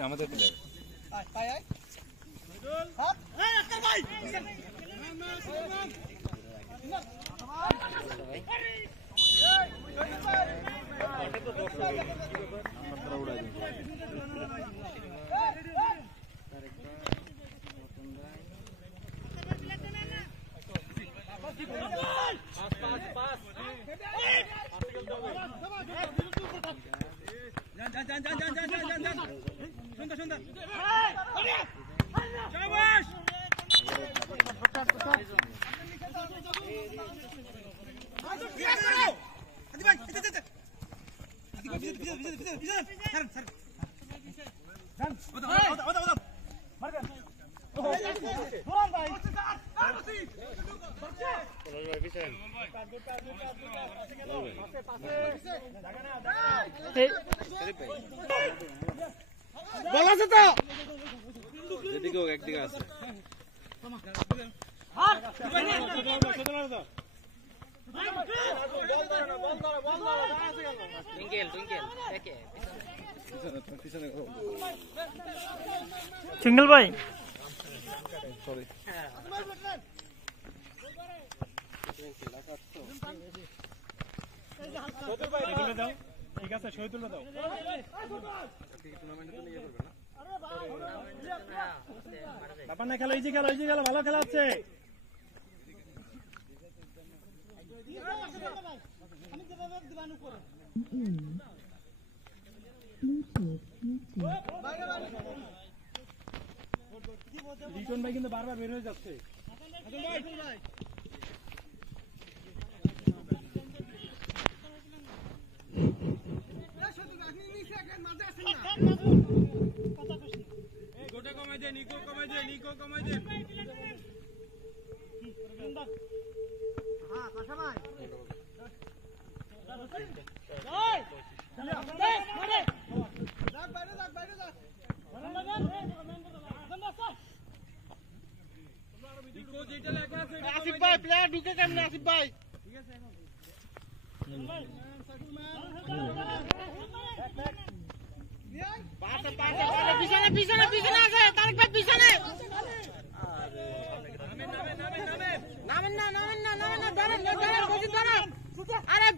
আমাদের প্লেয়ার বল আছে তো যেদিকে হোক একদিকে আছে সিঙ্গেল ভাই সরি ঠিক আছে শহীদুল্লাহ দাও ব্যাপার না খেলা ইজি খেলা ভালো খেলা হচ্ছে লিটন ভাই কিন্তু বারবার বের হয়ে যাচ্ছে নিকো কমাই দে হ্যাঁ কাকা ভাই আসিফ ভাই প্লেয়ার ঢুকে কেমনে আসিফ ভাই ঠিক আছে পিছনে আছে তারেক ভাই পিছনে নামেন না ধরেন মজিদ ধরেন আরে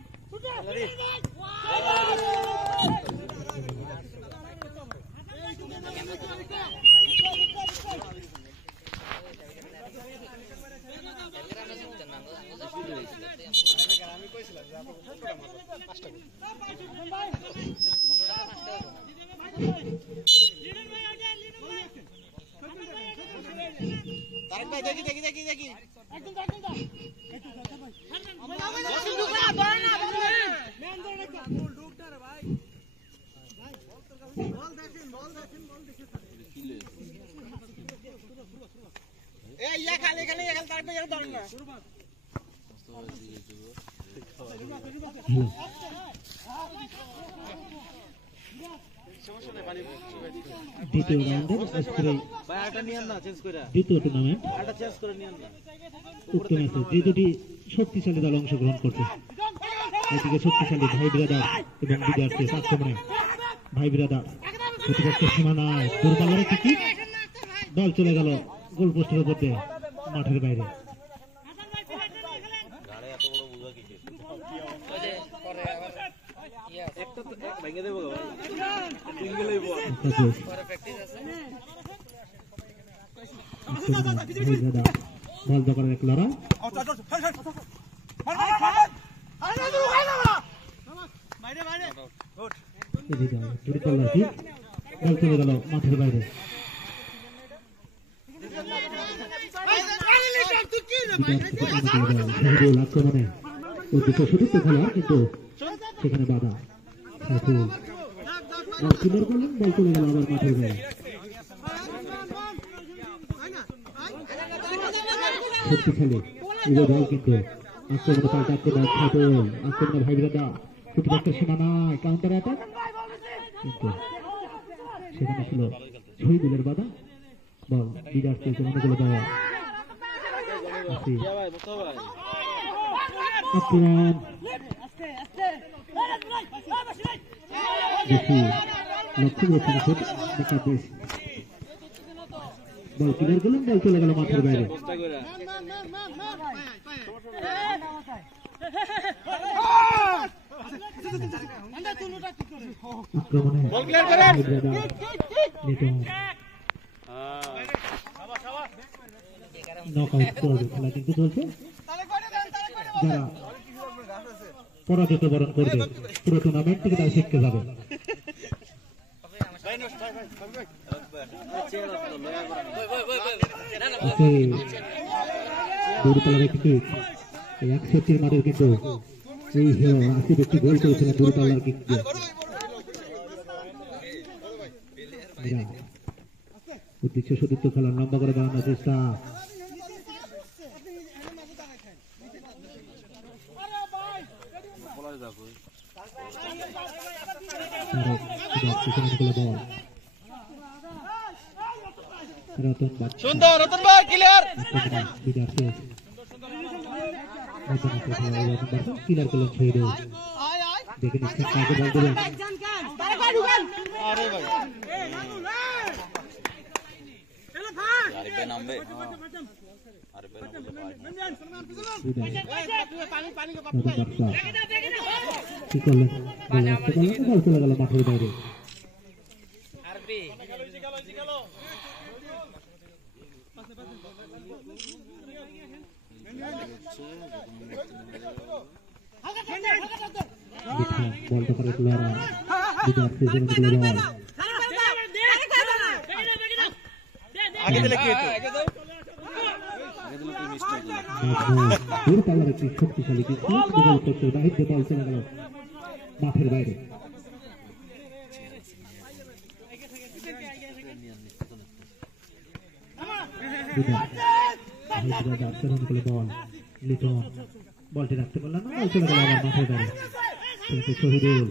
আমি কইছিলাম যে আপনি পাঁচটা তারেক ভাই দেখি একদম খালি তারেক ভাই ধরেন না দ্বিতীয় রাউন্ডের দ্বিতীয় টুর্নামেন্ট উক্ত ম্যাচে যে দুটি শক্তিশালী দল অংশগ্রহণ করছে এদিকে শক্তিশালী ভাই ব্রাদার এবং বিডিআরসিএস আক্রমণে ভাই ব্রাদার প্রতিপক্ষের সীমানায় দূরপাল্লার টিকিট বল চলে গেল গোলপোস্টের উপর দিয়ে মাঠের বাইরে বল দখলের এক লড়াই বল চলে গেল মাঠের বাইরে আক্রমণে উদ্দেশ্য সঠিক খেলোয়াড় কিন্তু সেখানে বাধা ক্লিয়ার করলেন বল চলে গেল আবার মাঠের বাইরে শক্তিশালী উভয় দল কিন্তু আক্রমণে পাল্টা আক্রমণ আক্রমণে ভাই বিরাদা প্রতিপক্ষের সীমানায় কাউন্টার অ্যাটাক কিন্তু সেখানে ছিল শহীদুলের বাধা বল বিরাট অনেকগুলো দেওয়া ইয়া ভাই মুস্তাফা ভাই আক্রমণ দেখি লক্ষ্য করছেন দেখা বেশ বল ক্লিয়ার করলেন বল চলে গেল মাঠের বাইরে চেষ্টা করে আক্রমণে বল ক্লিয়ার করেন লিটন নকআউট চলবে খেলা কিন্তু চলছে যারা পরাজিত বরণ করবে পুরো টুর্নামেন্ট থেকে তারা শিখতে যাবে দূরপাল্লার একটি 61 মাঠের কিন্তু এই হিরো আসিফ একটি গোল করেছিলেন দূরপাল্লার কিক দিয়ে উদ্দেশ্য সতীর্থ খেলার লম্বা করে বাড়ানোর চেষ্টা সুন্দর রতন ভাই ক্লিয়ার ক্লিয়ার করলেন শহীদ দেখে নিচ্ছেন কাকে বল দেবেন কি করলেন বল চলে গেল মাঠের বাইরে বলটা করে লড়া বিদার সিজন গুলো বল আগে দিলে কি হতো দূরপাল্লার একটি শক্তিশালী কিন্তু গোল করতে বাহিরে বল চলে গেল মাঠের বাইরে বল লিটন বলটি রাখতে পারলাম না বল চলে গেল আমার মাঠের বাইরে কিন্তু শহীদুল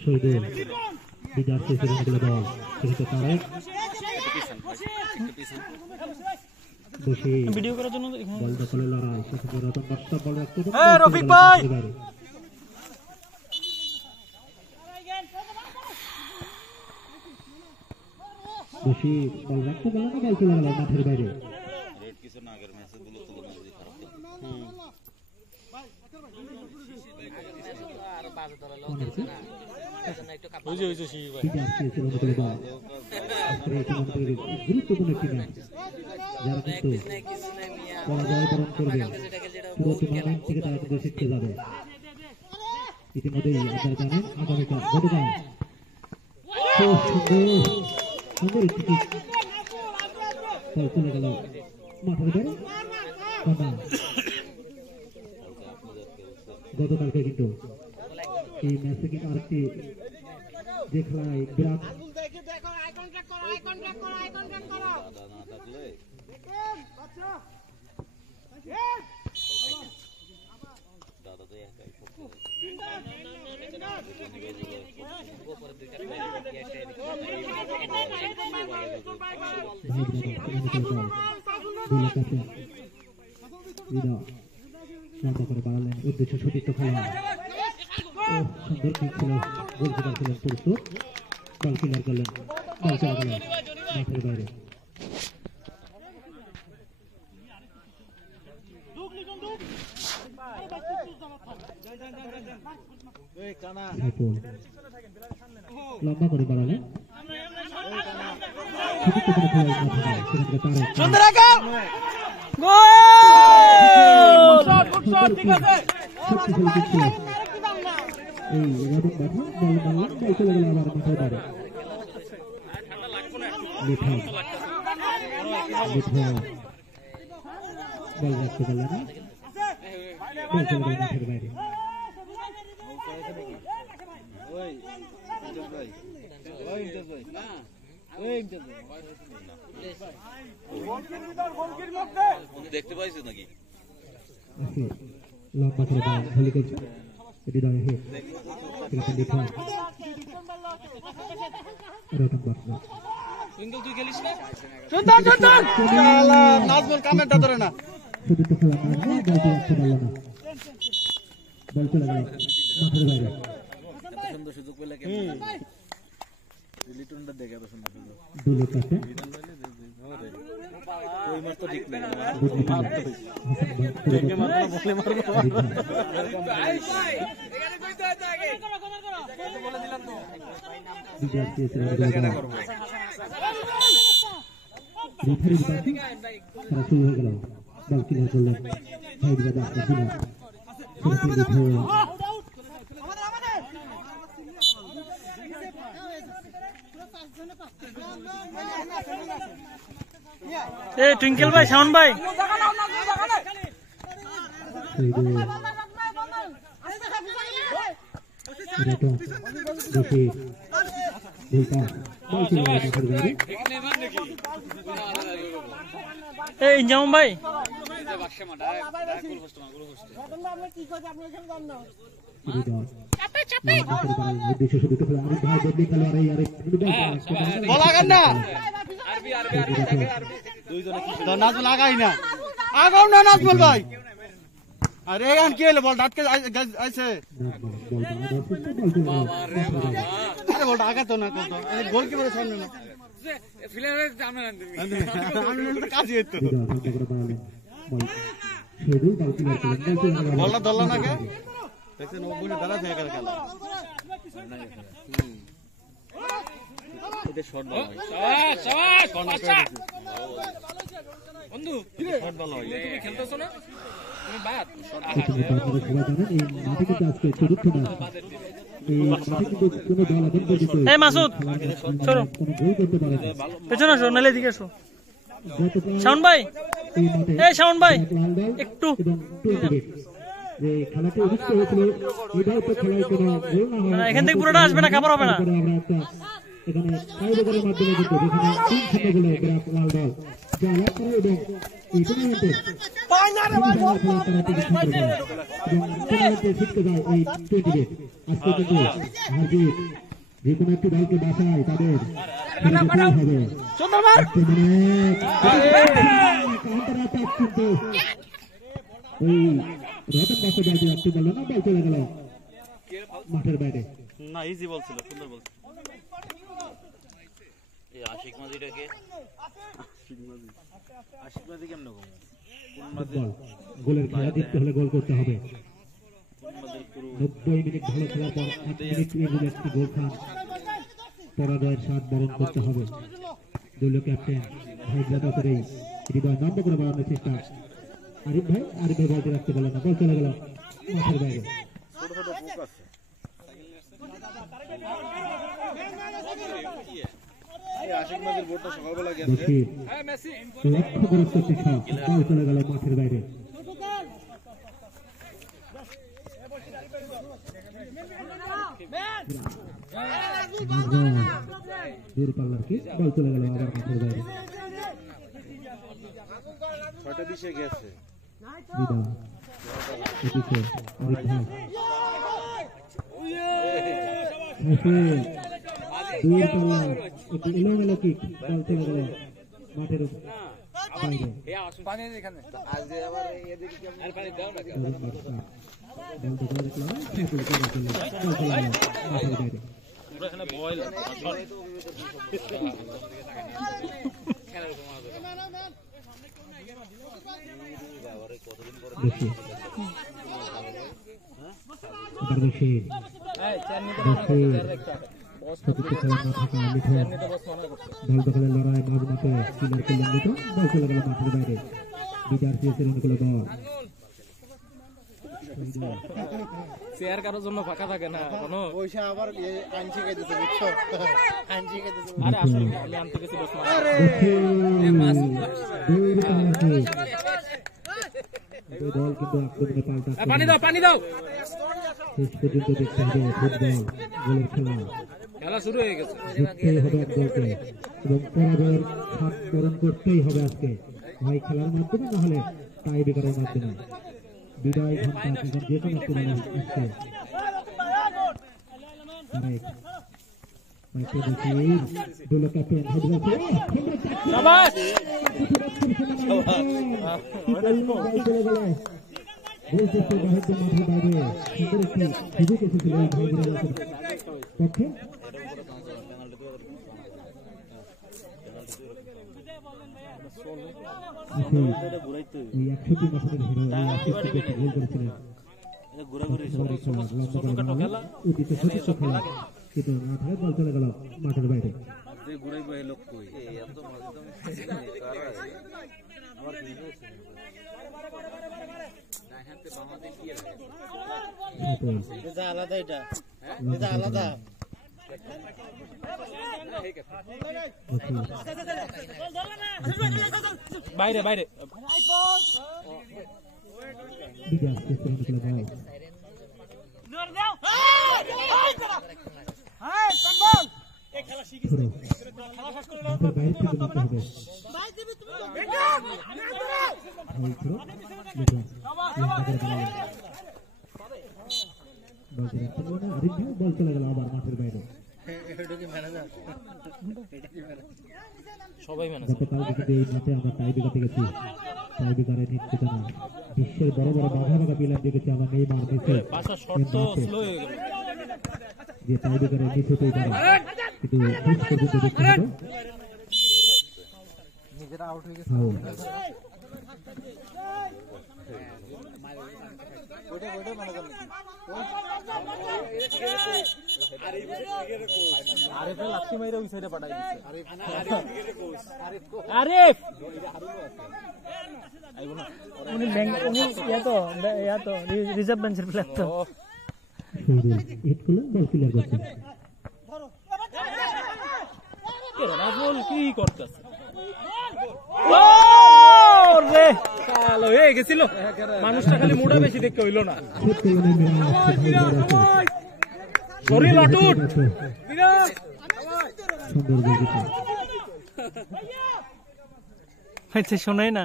শহীদুল বিদার সিজন গুলো বল কিন্তু তারেক ভিডিও করার জন্য বল দখলে লড়াই সেখানে রতন বাদশা বল রাখতে রফিক ভাই বসি বল রাখতে গেল না বল চলে গেল মাঠের বাইরে রেড কিছু না আগের ম্যাচে গুলো তো মনে খারাপ আর বাজে ধরালো একটু কাপ হইছে সেই ভাই গুরুত্বপূর্ণ একটি ম্যাচ যারা কিন্তু পরাজয় বরণ করবে পুরো টুর্নামেন্ট থেকে তারা কিন্তু শিখতে যাবে ইতিমধ্যেই আপনারা জানেন আগামীকাল গতকাল সুন্দর একটি চলে গেল মাঠের বাইরে গতকালকে কিন্তু এই ম্যাচে কিন্তু আরেকটি যে খেলায় বিরাট করে বাড়ালেন উদ্দেশ্য সতীর্থ খেলা সুন্দর কিক ছিল গোলকিপার ছিলেন প্রস্তুত বল ক্লিয়ার করলেন বল চলে গেল মাঠের বাইরে লম্বা করে বাড়ালেন সতীর্থ করে খেলা সুন্দর শক্তিশালী কিক ছিল এই রতন বাঠা বল মারলেন বল চলে গেল আবার মাঠের বাইরে লিটন বল রাখতে পারল না বল চলে গেল মাঠের বাইরে দেখতে পাইছো নাকি লম্বা করে বল ভলি করছে এটি দাঁড়িয়ে হেড এরকম দেখা রতন বাসা টুইঙ্কল তুই খেলিস না সুন্দর সুন্দর শালা নাজমুল কামেরটা ধরে না শুধু তো খেলা না বলতে রাখতে পারলো না বল চলে গেল মাঠের বাইরে এত সুন্দর সুযোগ পেলে কেমন লিটনটা দেখে এত সুন্দর সুযোগ দুলে কাছে ওই মার তো ঠিক নেই দেখে মারবো বলে মারবো বলে দিলাম তো রেফারির বাকি তারা শুরু হয়ে গেল বল ক্লিয়ার করলেন ভাই দাদা দিলাম টুইঙ্কেল ভাই শাওন ভাই ইনজাম ভাই নাজমুল আগাই না আগাও না নাজমুল ভাই আরে এখন কি হলো বল ডাটকে আইছে আরে বলটা আগাতো না কত গোলকিপারের সামনে না ফিল্ডারের সামনে না আমি কাজই হইতো বলটা ধরলা না কে দেখছেন ও বুঝে দাঁড়া থেকে খেলা এটা শট বল হয় শাবাশ বন্ধু শট বল হয় তুমি খেলতেছো না তুমি বাদ মাসুদ সরো পেছনে আসো নালে দিকে আসো শাওন ভাই শাওন ভাই একটু এখান থেকে পুরোটা আসবে না খাবার হবে না এখানে টাইব্রেকারের মাধ্যমে কিন্তু যেখানে 3-0 গোলে বিরাট লাল দল যা লাভ করে এবং এই টুর্নামেন্টে জিততে যায় এই 20 ডে আজকে কিন্তু হারজিত যে কোনো একটি দলকে বাঁচায় তাদের হবে কিন্তু ওই রতন বাসা দলটি রাখতে পারলো না বল চলে গেল মাঠের বাইরে না ইজি বলছিল সুন্দর বল আশিক মাঝিটাকে আশিক মাঝি কেমন গোলের খেলা জিততে হলে গোল করতে হবে 90 মিনিট ভালো খেলার পর 1 মিনিট এগিয়ে একটি গোল খান পরাজয়ের স্বাদ বরণ করতে হবে দলীয় ক্যাপ্টেন ভাই জাদা করে হৃদয় নম্বর করে বাড়ানোর চেষ্টা আরিফ ভাই বলতে রাখতে পারলেন না বল চলে গেল মাঠের বাইরে লক্ষ্য করে প্রতীক্ষা বল চলে গেল মাঠের বাইরে দূর পাল্লার কি বল চলে গেল আবার মাঠের বাইরে 6:20 গেছে এলোমেলো কিক বল চলে গেল মাঠের বাইরে দল দখলের লড়াই মাঝ মাঠে কিলার করলেন দুটো বল চলে গেল মাঠের বাইরে বিচার চেয়েছিলেন অনুকূল দল চেয়ার কারোর জন্য ফাঁকা থাকে না কোনো পয়সা আবার আইন শিখাইতেছে বুঝছো আইন শিখাইতেছে আরে আসলে আমি আনতে গেছি বস দল কিন্তু আক্রমণে পাল্টা পানি দাও শেষ পর্যন্ত দেখতে হবে ফুটবল গোলের খেলা খেলা শুরু হয়ে গেছে। জিততেই হবে এক দলকে এবং পরাজয়ের খাত বরণ করতেই হবে আজকে, হয় খেলার মাধ্যমে না হলে টাই ব্রেকারের মাধ্যমে। বিদায় ঘন্টা এখন যে কোনো একটি দল আসছে। শাবাশ পক্ষে এই 61 বছরের হিরো গোল করেছিলেন। অতীতে সতীর্থ খেলা কিন্তু মাথায় বল চলে গেল মাঠের বাইরে। আলাদা এটা আলাদা বাইরে বাইরে বল চলে গেল আবার মাঠের বাইরে। সবাই মানে গতকাল থেকে এই ম্যাচে আমরা টাই ব্রেকারে গেছি, টাই ব্রেকারে নিশ্চিত না বিশ্বের বড় বড় বাঘা বাঘা প্লেয়ার দেখেছি আমরা নেইমার মেসি যে টাই ব্রেকারে মিস হতেই পারে, কিন্তু শেষ পর্যন্ত দেখতে হবে নিজেরা আউট হয়ে গেছে। আরিফ লাক্ষি মাইরে ওই সাইডে পাঠাই দিচ্ছে। আরিফ আইবো না উনি ইয়া তো রিজার্ভ বেঞ্চের প্লেয়ার তো। হিট করলেন, বল ক্লিয়ার করছেন। রাজুল কি করতেছে? হয়ে গেছিল, মানুষটা খালি মোড়া বেশি দেখতে হইল না। শরীর অটুট আচ্ছা শোনাই না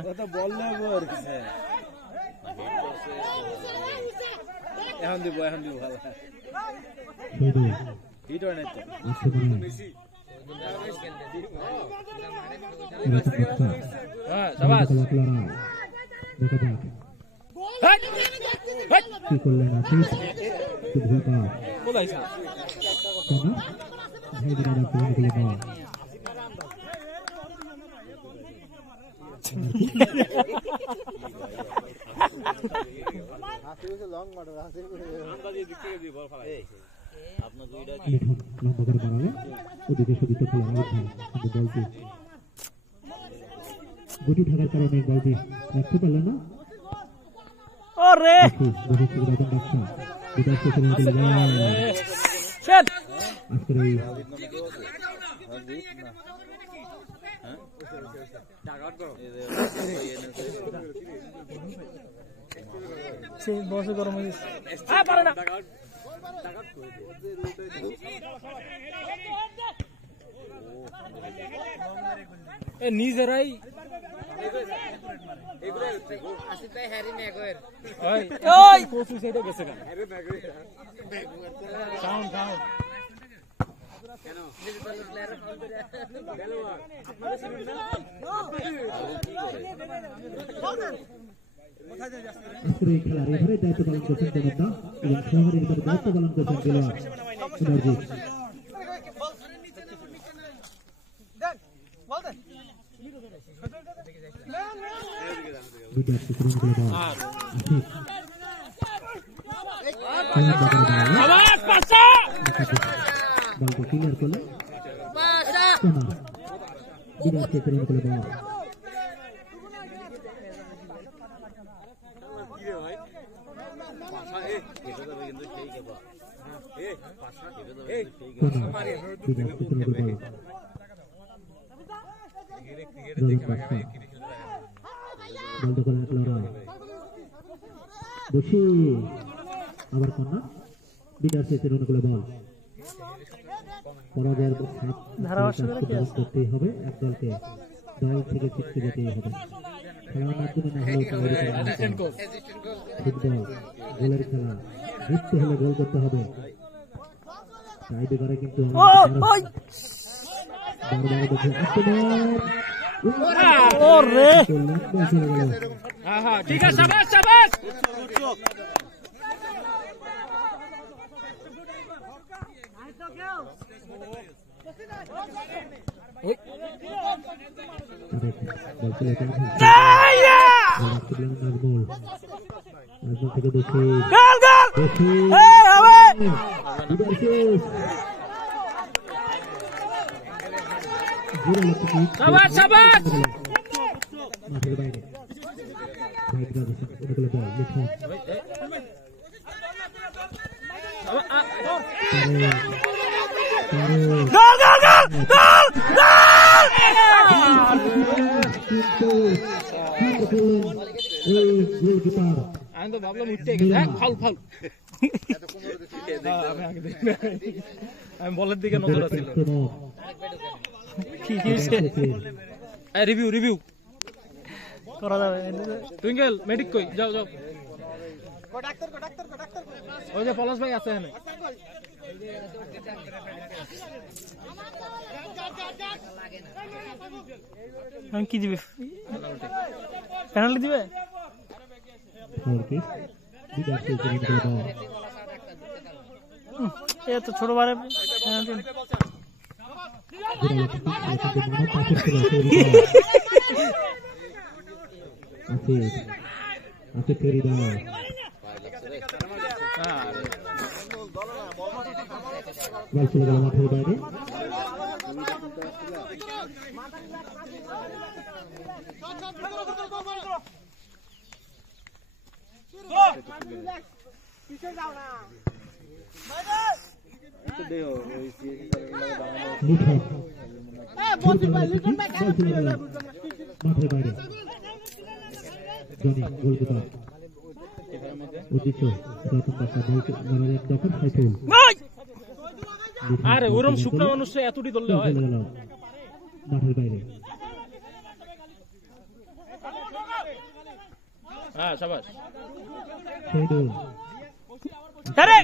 এখন দিব ভালো হিট হয় নাই তো। হ্যাঁ শাবাশ কি করলেন আশিস? কোথায় গুটি থাকার কারণে বলটি রাখতে পারলেন না। ওরে বসে গরম হয়ে গেছে। নিজেরাই প্রচুর সাইডে গেছে খেলার এভাবে দায়িত্ব পালন করছেন জনতা এবং শহরের ভিতরে দায়িত্ব পালন করছেন খেলোয়াড় সুন্দরজিৎ। বলকে ক্লিয়ার করলে বিরাটকে প্রেরণ করে দেওয়া। আবার কন্যা বিরাট অনুকূলে বল পরাজয়ের ধারাভাষ্যটা কি আছে? করতেই হবে, এক দলকে দল থেকে ছিটকে যেতেই হবে। খেলার মাধ্যমে না হলেও ফুটবল গোলের খেলা, জিততে হলে গোল করতে হবে। তাই বেকারে কিন্তু বারবার দেখে চলে গেল। ঠিক আছে, শাবাশ শাবাশ। থেকে দেখি শাবাশ শাবাশ। মাঠের বাইরে আমি তো ভাবলাম উঠতে গেছে। Foul foul. আমি বলের দিকে নজর আছিল। কি হয়েছে? রিভিউ রিভিউ করা যাবে? টুইঙ্কেল মেডিক কই? যাও যাও। ওই যে পলাশ ভাই আছে এখানে। আমি কি দিবে? পেনাল্টি দিবে? এ তো ছোট বারে পেনাল্টি। মাঠের বাইরে মাঠের বাইরে জনি গোলকিপার উদ্দেশ্য আরে ওরম শুকনা মানুষ এতটি ধরলে হয়? মাঠের বাইরে হ্যাঁ শাবাশ। আরে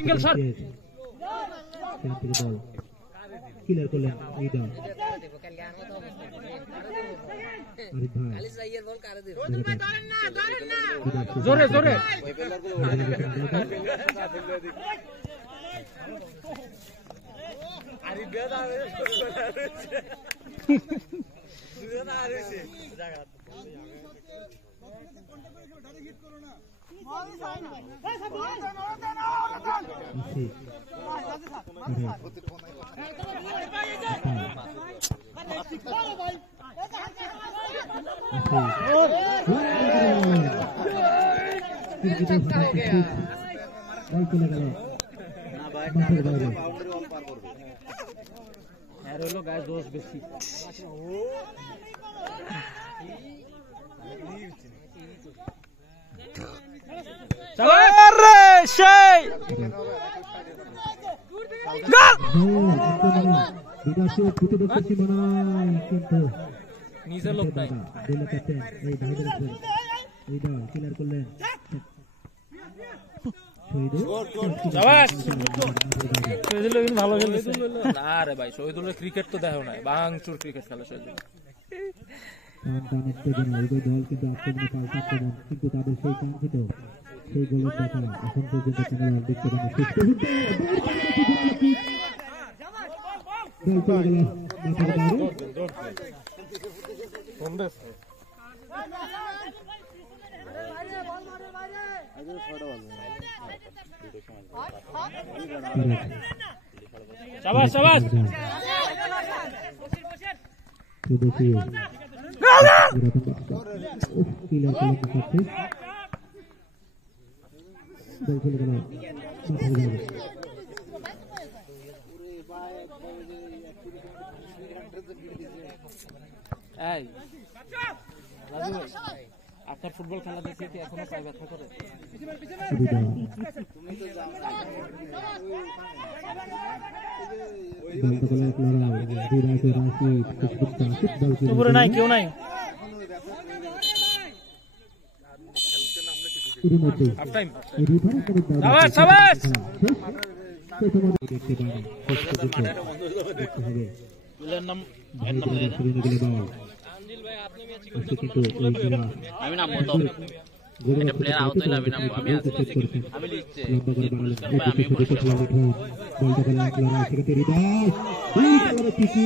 ক্লিয়ার করলেন এই দল। জোরে জোরে। গায়ে দোষ বেশি। নিজের লোক নাই। ভালো খেলেছে। না রে ভাই, শহীদুলের ক্রিকেট তো দেখো নাই, বাংচুর ক্রিকেট খেলে শহীদুল। কিন্তু তাদের সেই কাঙ্ক্ষিত সেই গোলের দেখা এখন পর্যন্ত কোনো দেখতে শাবাশ শাবাশ। আপনার ফুটবল খেলা দেখে কি এখনো পায়ে ব্যথা করে? হৃদয় দলদলে এক লড়াই হৃদয় কে রাশিদ খুশবুদ্দা ফুটবল কি উপরে নাই, কেউ নাই। ইতিমধ্যে হাফ টাইম। রিভার করে সাবাস সাবাস। দেখতে পাবেন শেষ পর্যন্ত দেখতে হবে প্লেয়ার নাম শুরু গেলে বল কিন্তু এই জোড়া আমি নাম বলতো একটা প্লেয়ার আউট হইলে আমি নামবো, আমি আছি। আমি লিখছে লম্বা করে বাড়ালেন এই পিছনে খেলা উঠুন বলটা গেল এক লড়াই সেখানে হৃদয় এই খেলার পিকি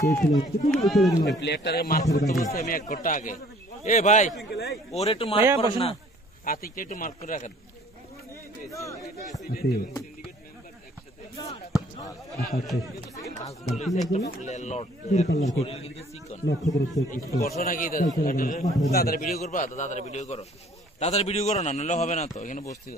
পেয়েছিলেন কিন্তু বল চলে গেল প্লেয়ারটারে মার্ক করতে বলছে আমি এক ঘন্টা আগে। এ ভাই ওর একটু মার্ক করেন না, আতিকটা একটু মার্ক করে রাখেন। লক্ষ্য করেছে বসো নাকি দাদার ভিডিও করবা? দাদার ভিডিও করো, দাদার ভিডিও করো না, নাহলে হবে না তো এখানে বসতে।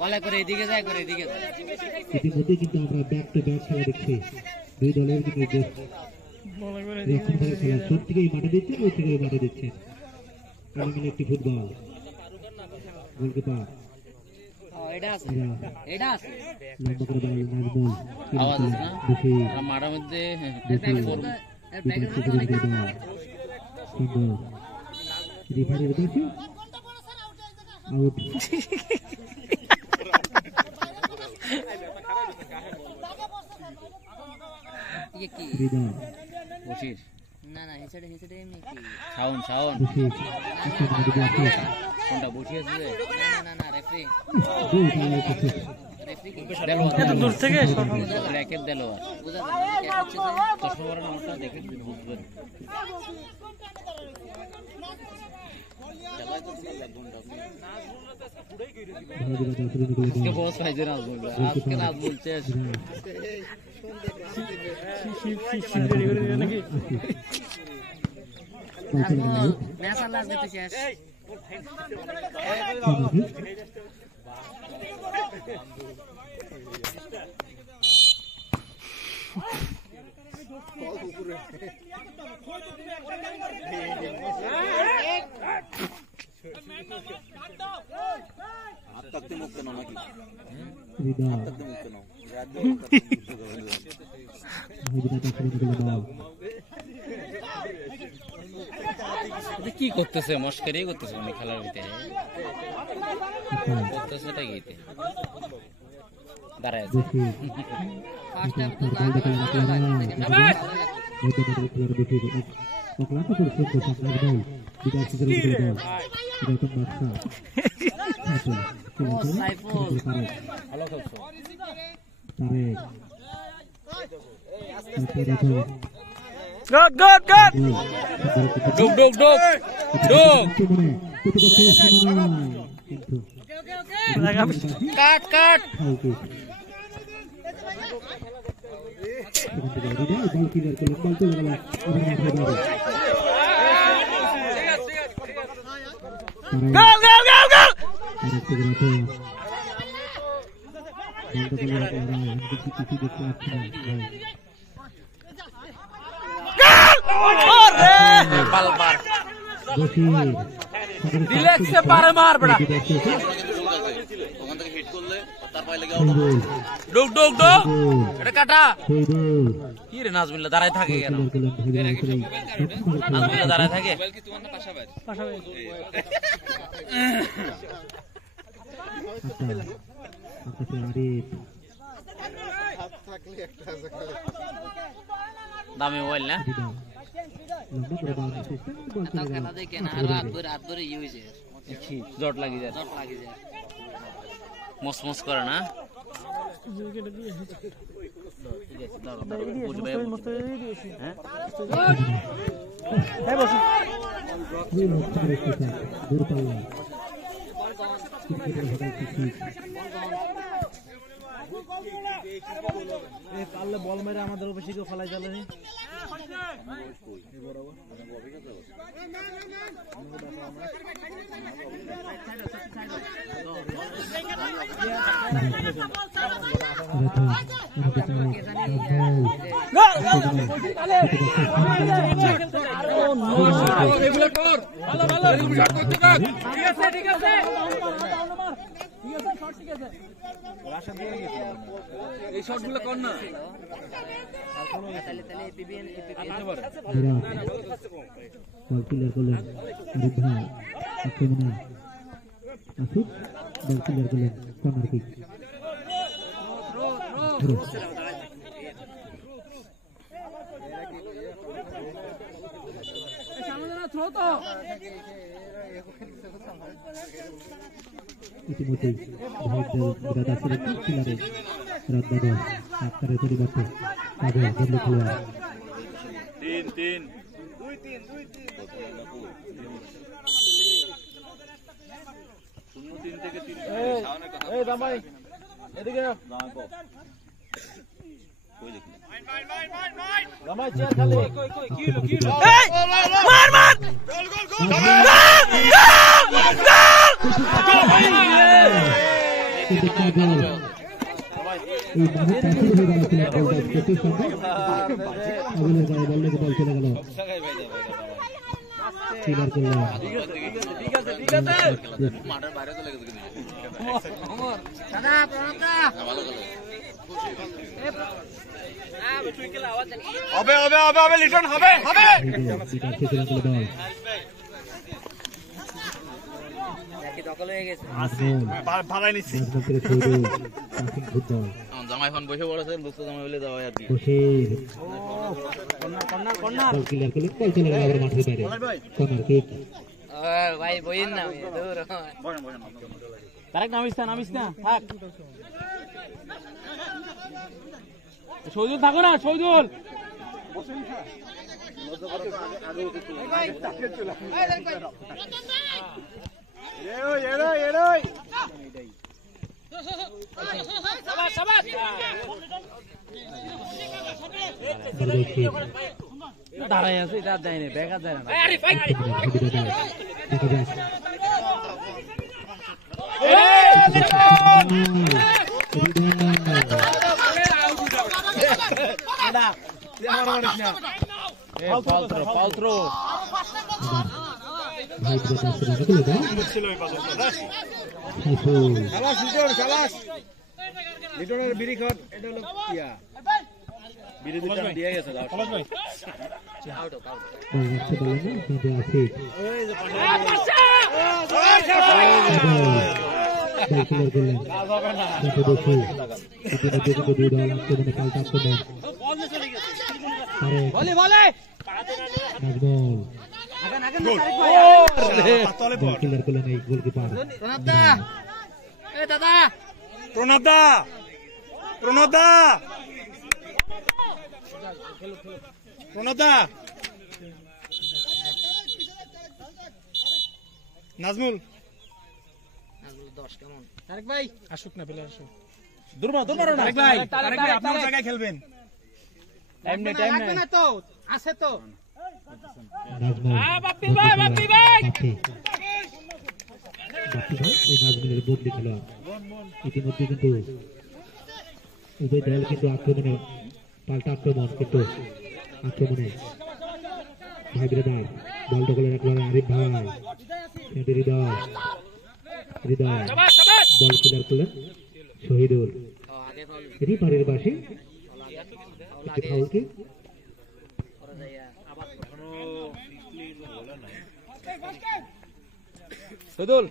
বলে করে এদিকে যায়, করে এদিকে যায়। ইতিমধ্যে কিন্তু আমরা ব্যাক টু ব্যাক খেলা দেখছি দুই দলের কিন্তু রক্ষণ করে খেলা সব থেকেই মাঠে দিচ্ছেন ওই থেকেই মাঠে দিচ্ছেন মিলে একটি ফুটবল গোলকিপার লম্বা করে বল নাজমুল আওয়াজ আছে না বেশি মাঠের মধ্যে সুন্দর রিফারের কাছে আউট হৃদয় বসির না না হেসেটে হেসেটে এমনি কি শাওন শাওন বসির একটা মাঠে দিয়ে আসে কোনটা বসি আছে যে না না না রেফারি দুই খেলা করছে রেফারি কি এত দূর থেকে ব্ল্যাকের দেলোয়ার বুঝা যায় কে হচ্ছে যে চশমা পরা নামটা দেখে বুঝবেন। আজকে বস ভাইছে নাজমুল, আজকে নাজমুল শেষ। ম্যাচ আর লাস্ট দিতে শেষ কি করতেছে? মস্কারি করতেছে মানে খেলার ভিতরে করতেছে এটা গিয়ে দাঁড়ায় আছে। ফার্স্ট টাইম তো লাস্ট ভালো খেলছো। গুড গুড গুড ডুক ডুক ডুক ডুক কাট কাট গোল গোল গোল গোল বালবার রিল্যাক্সে পারে মার বড়া ওখান থেকে হিট করলে তার পায়ে লেগে ডুক ডুক ডুক এটা কাটা কি রে নাজমুল্লাহ দাঁড়ায় থাকে কেন? নাজমুল্লাহ দাঁড়ায় থাকে দামি মোবাইল না খেলা দেখে না রাত ধরে ইয়ে হয়েছে জট লাগি যায় জট লাগে যায় মস মস করে না হ্যাঁ বসি পারলে বল মেরে আমাদের উপর শিখে ফলাই চলে এগুলো কর ভালো ভালো শট করতে থাক ঠিক আছে ঠিক আছে এই শটগুলো কর না তাহলে পিবিএন আনতে পারে বল ক্লিয়ার করলেন আরিফ ভাই আক্রমণে আসিফ বল ক্লিয়ার করলেন কর্নার কিক ইতিমধ্যেই ব্রাদার্সের একটি কিলারে রাতবাদল আক্তারের পরিবর্তে তাদের বদলে খেলোয়াড় 3-3 0-3 থেকে 3 এই দামাই এদিকে কই দেখি দামাই চেয়ার খালি কই কই কি হলো এই মার মার গোল গোল গোল এই বাজে টাইটেল হয়ে গেল বলটা প্রচুর সঙ্গে আগুনের গায়ে বল লেগে বল চলে গেল ক্লিয়ার করলেন ঠিক আছে মাঠের বাইরে চলে গেছে কিন্তু দাদা প্রণামদা ভালো গেল হবে হবে হবে হবে লিটন হবে হবে এটা শেষ হয়ে গেল বল দেখি দখল হয়ে গেছে ভাড়াই নিচ্ছি ফুটবল আমার জামাই এখন বসে পড়েছে দুস্থ জামাই বলে যাওয়া আর কি বসির বল ক্লিয়ার করলেন বল চলে গেল আবার মাঠের বাইরে কর্নার কিক ও ভাই বইন না দূর তারেক নামিস না থাক শহীদুল থাকো না শহীদুল দাঁড়াই আছে এটা দেয় না বেকার দেয় না লিটনের বিড়ি খাট এটা হলো ইয়া বিড়ি দুটো দিয়ে গেছে আউট আউট প্রণামদা এ দাদা প্রণবদা নাজমুল 10 কেমন তারেক ভাই আসুক না পেলে আসুক দুর্মা তারেক ভাই আপনার জায়গায় খেলবেন টাইম নেই না তো আছে তো বাপ্পি ভাই এই নাজমুলের বদলি খেলোয়াড় ইতিমধ্যে কিন্তু উভয় দল কিন্তু আক্রমণে পাল্টা আক্রমণ কিন্তু আক্রমণে ভাই ব্রাদার বল দখলে রাখলেন আরিফ ভাই হৃদয় বল ক্লিয়ার করলেন শহীদুল এটি বাড়ির বাসী ফাউল কি শহীদুল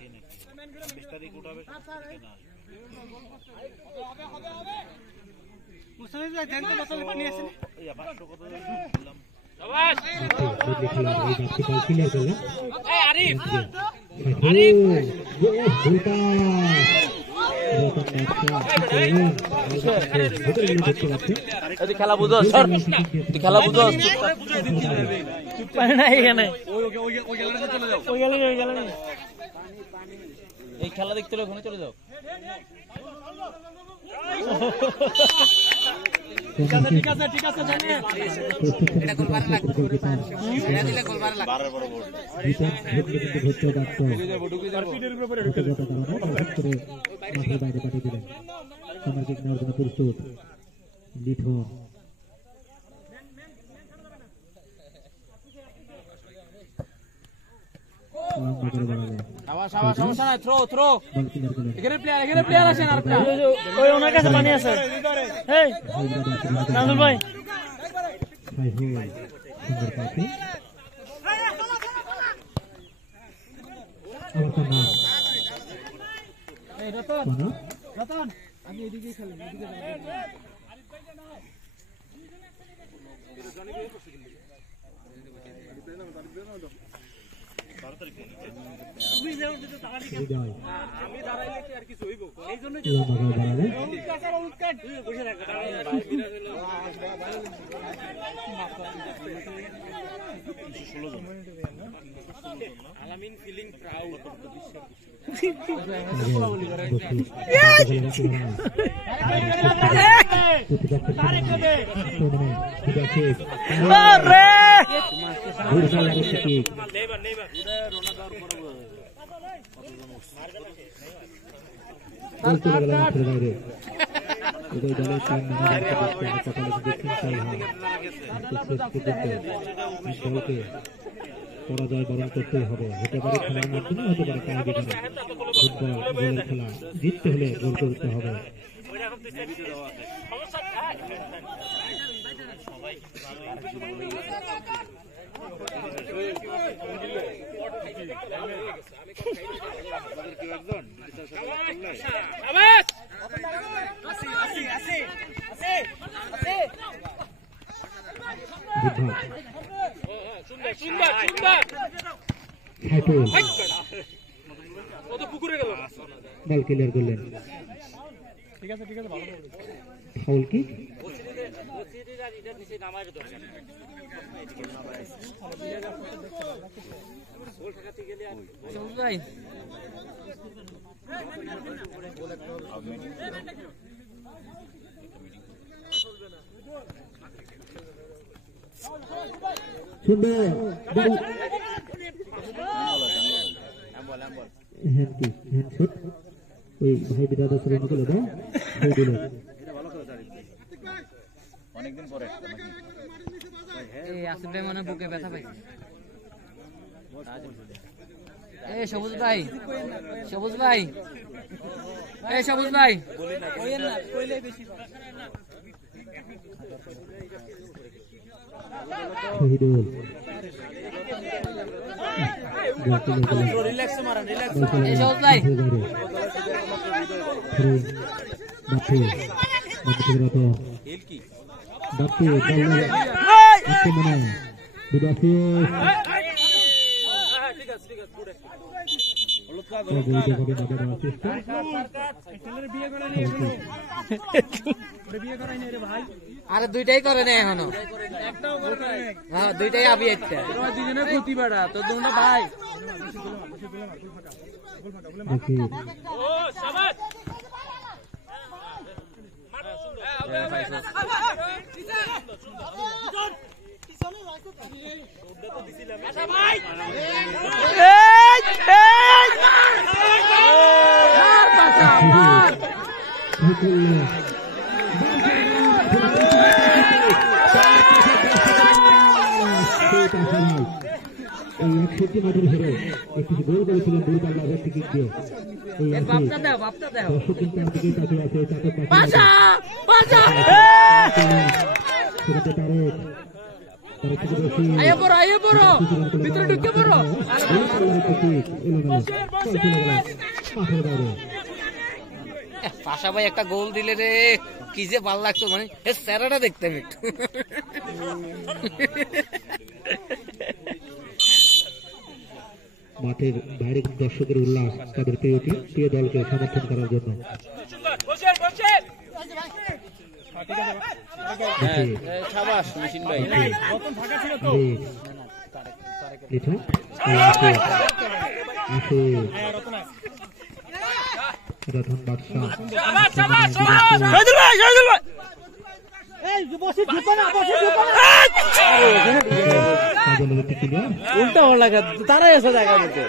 খেলা বুঝো স্যার খেলা বুঝো এই খেলা দেখতে হলে ওখানে চলে যাও ঠিক আছে এটা গোল মারা লাগবে এটা দিলে গোল মারা লাগবে মাঠের বাইরে পাঠিয়ে দিলেন কর্নার কিক নেওয়ার জন্য প্রস্তুত লিঠন লম্বা করে বাড়াবে সমস্যা নাই, থ্রো থ্রো। বল ক্লিয়ার করে এখানে প্লেয়ার আছেন আরেকটা। ওই ওনার কাছে পানি আছে এই নাজুল ভাই সাইফুল সুন্দর পাসে আবার কানা এই রতন কানা রতন আপনি এদিকে খেলেন এদিকে হৃদয় লম্বা করে বাড়াবে আলামিন ফিলিং প্রাউড। পরাজয় বরণ করতে হবে, হতে পারে খেলার মাধ্যমে, হতে পারে টাই ব্রেকারে। ফুটবল গোলের খেলা, জিততে হলে গোল করতে হবে। বল ক্লিয়ার করলেন, ফাউল কি? সুন্দর বল, হ্যান্ডশুট ওই ভাই বিরাদা শুরু করে দাও, সেই দিল অনেকদিন পরে এই আসিফ ভাই মনে বুকে ব্যথা পাইছে। এই সবুজ ভাই, সবুজ ভাই, এই সবুজ ভাই শহীদুল এই সবুজ ভাই আরে দুইটাই করে না এখনো, হ্যাঁ দুইটাই আবি একটা দুজনে ক্ষতি বাড়া তো দুটো ভাই। মাঠের হেরে একটি গোল করেছিলেন দূরপাল্লা টিকিট দিয়ে। বাপটা দাও, বাপটা দাও, দর্শক কিন্তু দিকে তাকিয়ে আছে, চাতক বাঁচা বাঁচা আইয়া পড়ো, আইয়া পড়ো, ভিতরে ঢুকে পড়ো। পাশা ভাই একটা গোল দিলে রে, কি যে ভালো লাগতো, মানে স্যারাটা দেখতাম একটু। মাঠের বাইরে দর্শকের উল্লাস তাদের প্রিয় দলকে সমর্থন করার জন্য। রতন বাদশাহ উল্টা হল লাগা তারাই আছে দেখা যেতে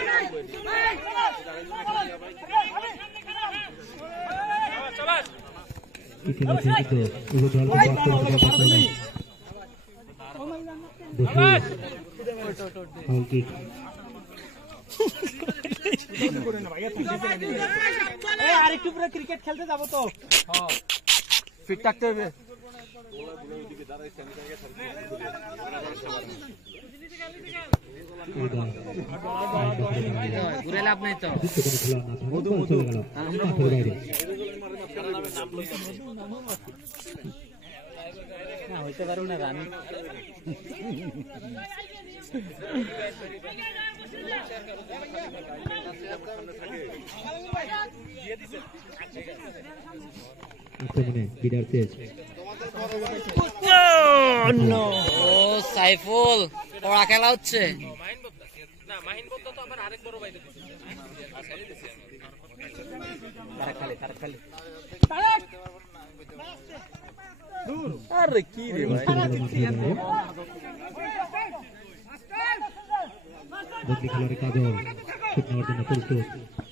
ইতিমধ্যে কিন্তু এই দল ফাউল কিক আরেকটু পুরো ক্রিকেট খেলতে যাবো তো ফিট থাকতে হবে ঘুরে লাভ নাই তো হইতে পারুন না রান সাইফুল পড়া খেলা হচ্ছে আরে কি রে ভাই বদলি খেলোয়াড়ের কাজল শুট নেওয়ার জন্য প্রস্তুত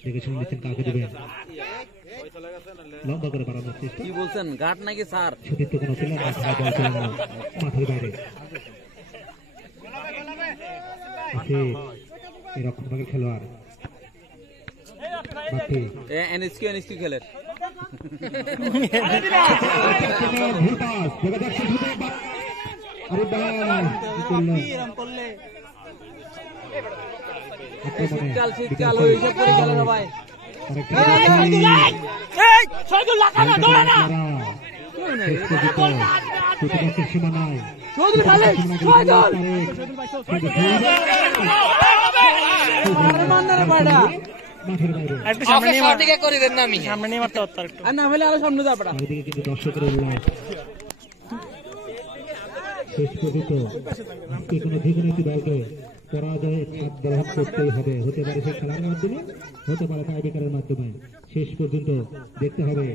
দেখে শুনে নিচ্ছেন কাকে দেবেন লম্বা করে বাড়ানোর চেষ্টা কি বলছেন ঘাট নাকি স্যার সতীর্থ কোনো ছিল না মাঠের বাইরে এই রক্ষণভাগের খেলোয়াড় এনএসকিউ খেলে শীতকাল হয়েছে পরিচালনা ভাই সীমানায় দর্শকের উল্লাস শেষ পর্যন্ত আজকে কোনো যেকোনো একটি দলকে পরাজয়ের ছাদ গ্রহণ করতেই হবে হতে পারে সে খেলার মাধ্যমে হতে পারে টাইব্রেকারের মাধ্যমে শেষ পর্যন্ত দেখতে হবে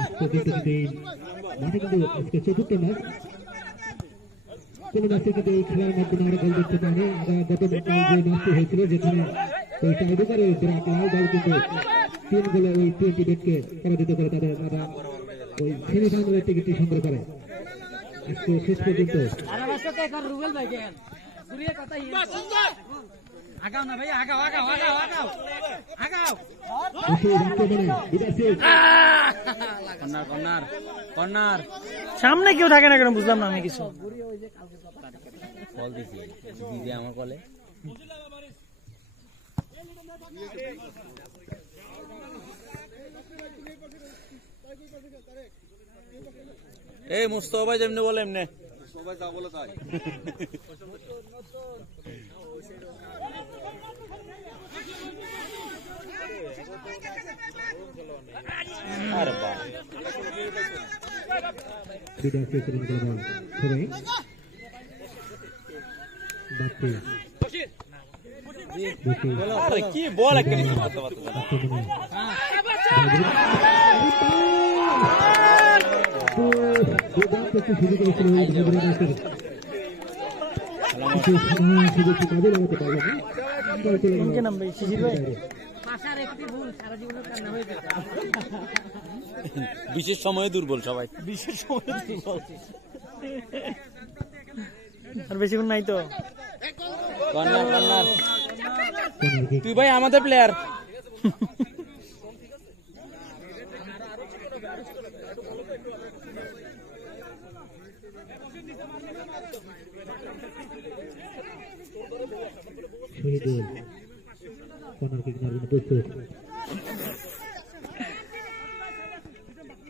আজকে কিন্তু এই মাঠে কিন্তু আজকে চতুর্থ ম্যাচ কোনো ম্যাচে কিন্তু এই খেলার মাধ্যমে আমরা গোল দেখতে পাইনি গত যে ম্যাচটি হয়েছিল যেখানে ওই টাইব্রেকারের বিরাট লাল দল কিন্তু 3 গোলে ওই 20 বেটকে পরাজিত করে তারা ওই সেমিফাইনালের টিকিটটি সংগ্রহ করে আজকে শেষ পর্যন্ত সামনে কেউ থাকে না কেন বুঝলাম না আমি কিছু কল দিছি দিদি আমার কলে এই মুস্তফা ভাই যেমনি বলে এমনি সবাই যা বলে তাই আরে বাহ বিদায় শেষ করে দিল বল সবাই বাপ্পি আরে কি বল একটা নিতে পারতো শুরু করেছিল কাজে লাগাতে পারবে না বিশেষ সময়ে দুর্বল সবাই বিশেষ সময়ে দুর্বল আর বেশিক্ষণ নাই তো কর্নার কর্নার তুই ভাই আমাদের প্লেয়ার শহীদুল কর্নার কিক মারার জন্য প্রস্তুত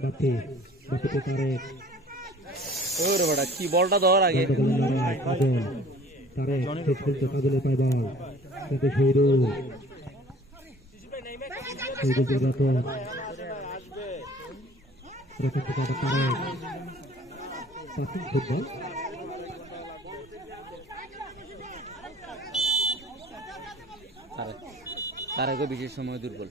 বাপ্পিতে তারেক ওরে বড়া কি বলটা ধর আগে তারেক শেষ পর্যন্ত কাজলে পায় বল কিন্তু শহীদুল রতন থেকে তারেক পাসিং ফুটবল তারেকও বিশেষ সময় দুর্বল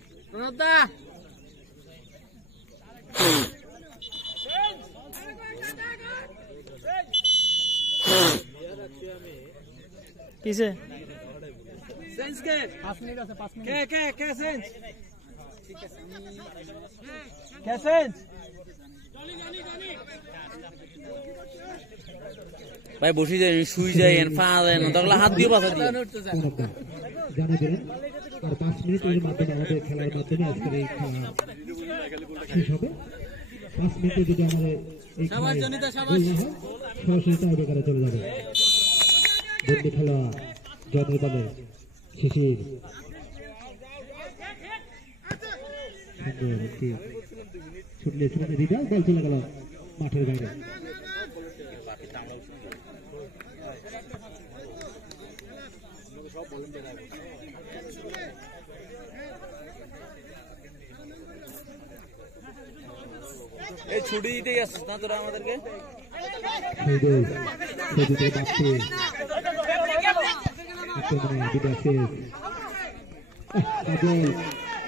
কিসে ভাই বসে যায় শুই যায় পা যায় না তখন হাত দিয়ে বাঁচা দিয়ে জানা দিলেন আর 5 মিনিটের মাধ্যমে আমাদের খেলার মাধ্যমে আজকের এই খেলা শেষ হবে। 5 মিনিটে যদি আমাদের এই সরাসরি টাইব্রেকারে চলে যাবে। বন্দি খেলা জয়ের দলে শিশির ছুটলে ছুটে হৃদয় বল চলে গেল মাঠের বাইরে। এই ছুটি দিতেই আসছিস না তোরা আমাদেরকে?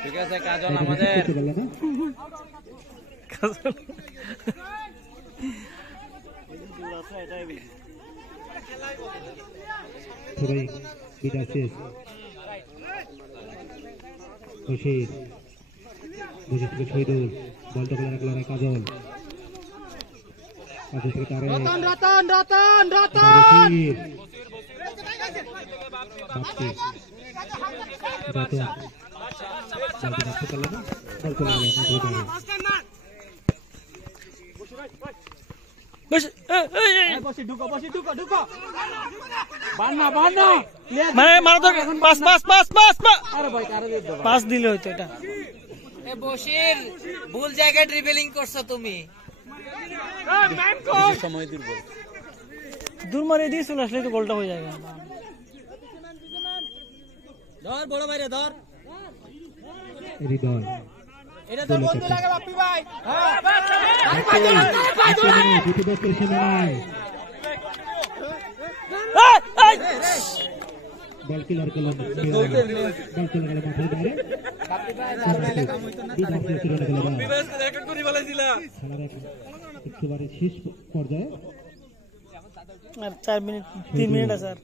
ঠিক আছে কাজল আমাদের সবাই বিদায় শেষ। বশির বশির থেকে শহীদুল বলটা খেলা রাখলো কাজল কাজল থেকে তারে রতন রতন রতন রতন বাপ্পি রতন বলটা রাখতে পারলো না বল চলে গেল পাস দিলে হয়তো এটা বশির ভুল জায়গায় ড্রিবলিং করছো তুমি। সময় দিব দূর মারিয়ে দিয়ে চলে আসলে তো গোলটা হয়ে যাবে। ধর বড় ভাইরে ধর। হৃদয় এটা তো বন্ধু লাগে বাপ্পি ভাই। বল ক্লিয়ার করলাম বল চলে গেল মাঠের বাইরে। একেবারে শেষ পর্যায়ে আর 4 মিনিট 3 মিনিট আছে আর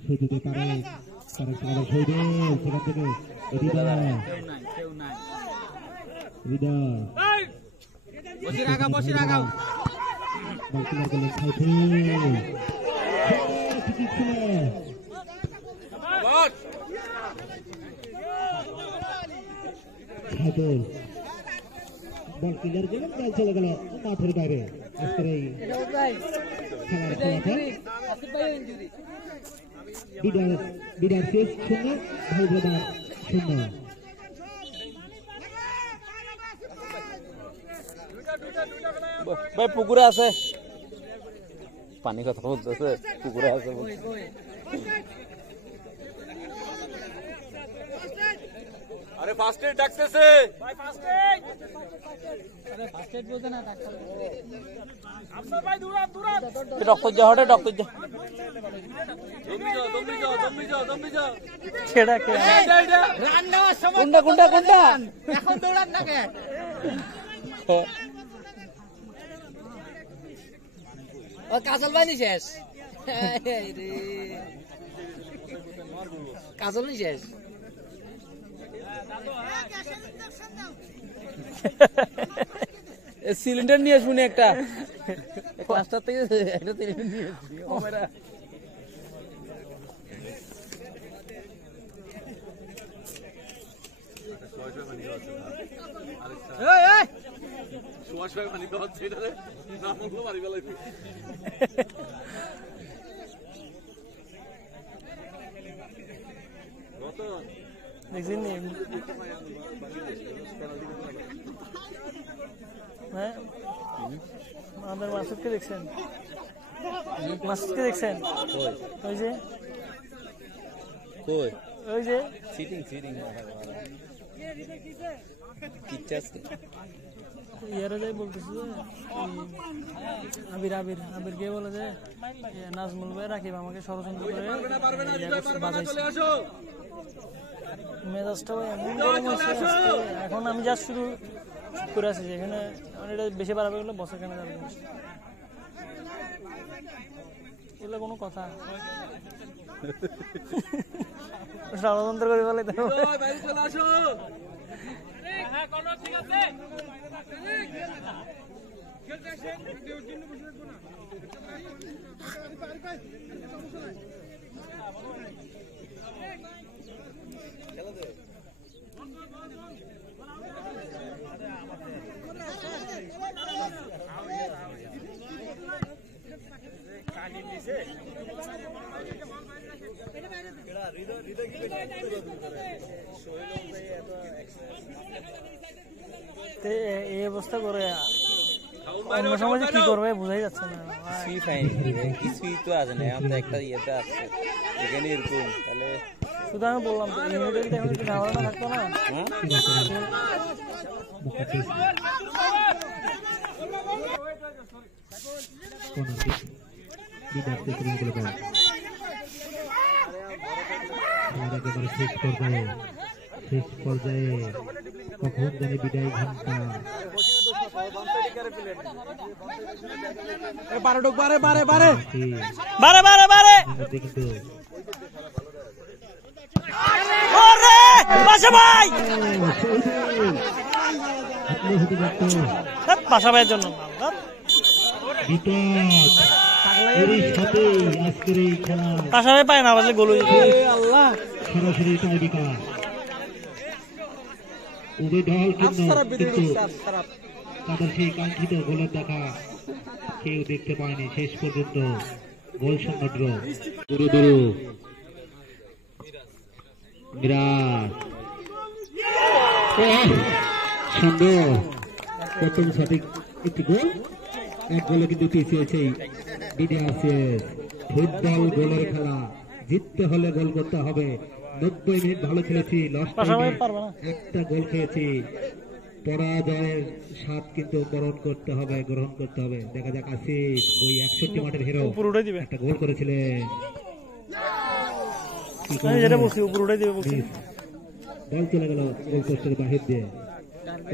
বল ক্লিয়ার করলেন বল চলে গেল মাঠের বাইরে। আজকের এই খেলার ফলাফল বিদার শেষ 0 ভাই ব্রাদার 0। ভাই পুকুরে আছে পানি কথা বলতেছে পুকুরে আছে আরে ফার্স্ট এড ডাকতেছে ভাই ফার্স্ট এড আরে ফার্স্ট এড বলতে না ডাক্তার আফসার ভাই দূর ডক্টর যা হটে ডক্টর যা দম যাও ছেড়া কে রান নেওয়ার সময় কোনটা এখন দৌড়ান না কে? ও কাজল বানি শেষ। কাজল নি শেষ। সিলিন্ডার নিয়ে আসবো না একটা রাস্তার থেকে একটা সিলিন্ডার নিয়ে আসবি ওমেরা দেখছেন হ্যাঁ আমাদের মাসুদকে দেখছেন ওই যে ওই যে সিটিং ইয়ারা যাই বলতেছে আবির কে বলে যে নাজমুল ভাই রাকিব আমাকে ষড়যন্ত্র করে বাজাইছে মেজাজটা এমন গরম হয়েছে এখন আমি যা শুরু করে আছি যেখানে এটা বেশি বাড়াবে গেলে বসে কেন যাবে এগুলো কোনো কথা ষড়যন্ত্র করে বলে এই অবস্থা করে অন্য সময় যে কি করবে বোঝাই যাচ্ছে না। কিছুই পাইনি, কিছুই তো আছে না, এখন তো একটা ইয়েতে আসছে এখানে এরকম, তাহলে শুধু আমি বললাম তো ইউনিটে যদি এখন একটু ঝামেলা থাকতো না। শেষ পর্যায়ে কখন জানি বিদায় ঘন্টা কিন্তু বাসা ভাইয়ের জন্য আজকের এই খেলা বাসা ভাই পায় না, বাসে গোল আল্লাহ সরাসরি টাই বিকাশ উভয় দল কিন্তু তাদের সেই কাঙ্ক্ষিত গোলের দেখা কেউ দেখতে পায়নি। শেষ পর্যন্ত গোল শূন্য ড্র। বিরাট সুন্দর প্রথম সঠিক একটি গোল, এক গোলে কিন্তু পিছিয়েছে বিডিআরসিএস। ফুটবল গোলের খেলা, জিততে হলে গোল করতে হবে। 90 মিনিট ভালো খেলেছি, লস্ট টাইমে একটা গোল খেয়েছি, পরাজয়ের স্বাদ কিন্তু গ্রহণ করতে হবে। দেখা যাক আসিফ ওই 61 মাঠের হিরো একটা গোল করেছিলেন। বল চলে গেল গোল পোস্টের বাহির দিয়ে।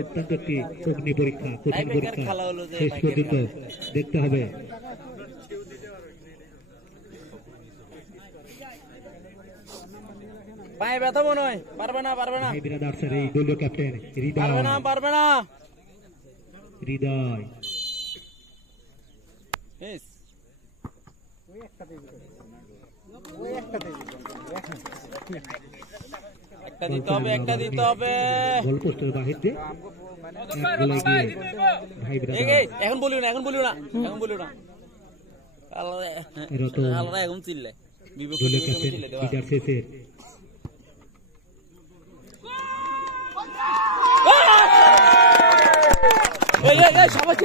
অত্যন্ত একটি অগ্নি পরীক্ষা, কঠিন পরীক্ষা শেষ পর্যন্ত দেখতে হবে। পায়ে ব্যথা মনে হয়, পারবে না এই দলীয় ক্যাপ্টেন পারবে না হৃদয় একটা দিতে হবে গোল পোস্টের বাহির দিয়ে ভাই বিরাট এখন বলিও না আল্লাহ এখন চিল্লে দলীয় ক্যাপ্টেন বিডিআরসিএস সবাই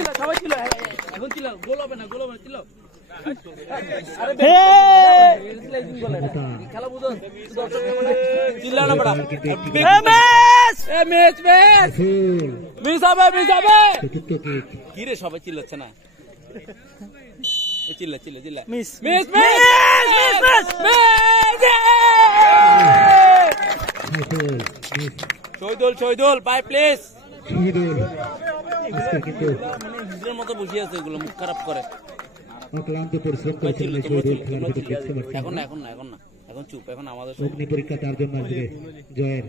ছিল এখন ছিল, গোল হবে না ছিল। খেলা বুঝো চিল্লা না বড়া মিস হবে কি রে, সবাই চিল্লাচ্ছে না, চিল্লা মিস শহীদুল বাই প্লিজ। কিন্তু নিজের মতো বসে আছে, এগুলো মুখ খারাপ করে। অক্লান্ত পরিশ্রম করেছিলেন শহীদুল, খেলার ভিতর দেখতে পাচ্ছি। এখন না এখন চুপ, এখন আমাদের অগ্নি পরীক্ষা তার জন্য আসবে জয়ের।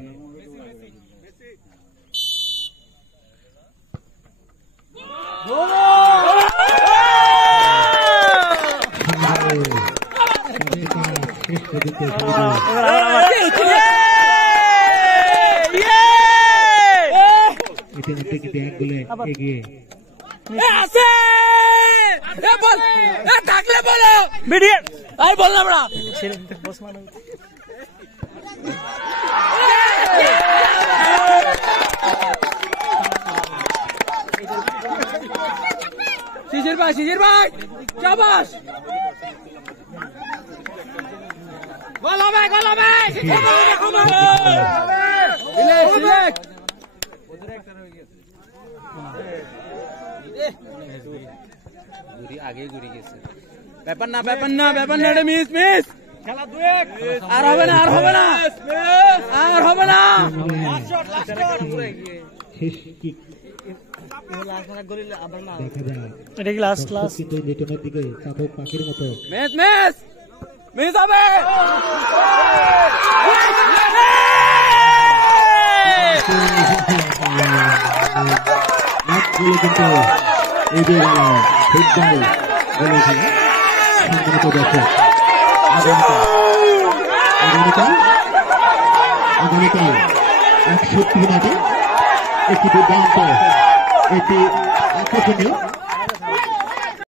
শেষ পর্যন্ত ইতিমধ্যে কিন্তু এক গোলে এগিয়ে। থাকলে বলো আই বল না বড়া সিজির ভাই শাবাশ, গোল হবে আগে ঘুরে গেছে। ব্যাপার না এটা মিস খেলা আর হবে না শেষ কিক এটা কি লাস্ট কিন্তু লিটনের দিকে চাপক পাখির মতো মিস হবে। কিন্তু এই যে ফুটবল বলে খেলা সম্মানিত দর্শক আগামীকাল 61 মাঠে একটি দুর্দান্ত একটি আকর্ষণীয়